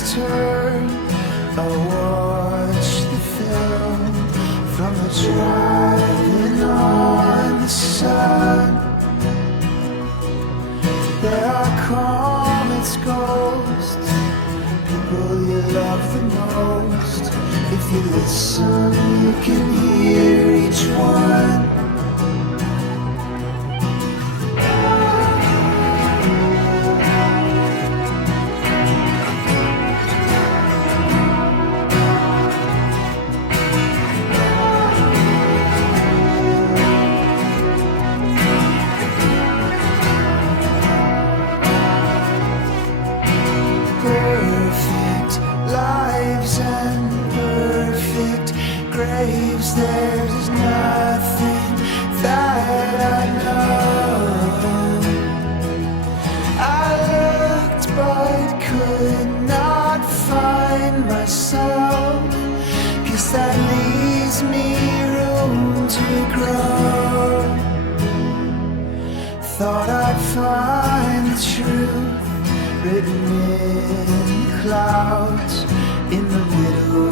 planets turn, I watch the film from the driving on the sun. There are comets, ghosts, people you love the most. If you listen, you can hear each one. Perfect lives and perfect graves. There's nothing that I know. I looked but could not find myself, 'cause that leaves me room to grow. Thought I'd find the truth written in clouds, in the middle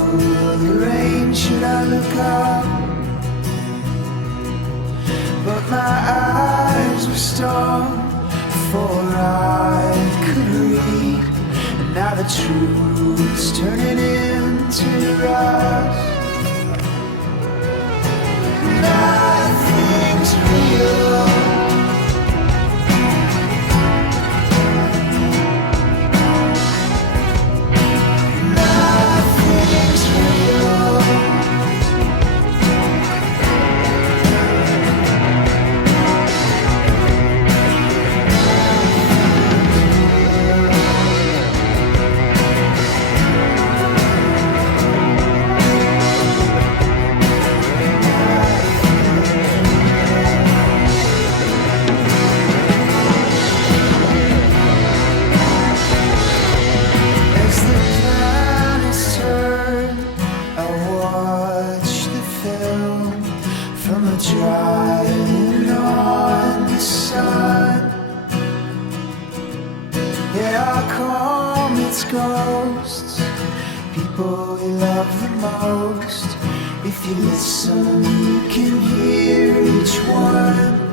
of the rain. Should I look up? But my eyes were stung before I could read, and now the truth's turning into rust. Nothing's real. Driving on the sun. There are comets, ghosts, people we love the most. If you listen, you can hear each one.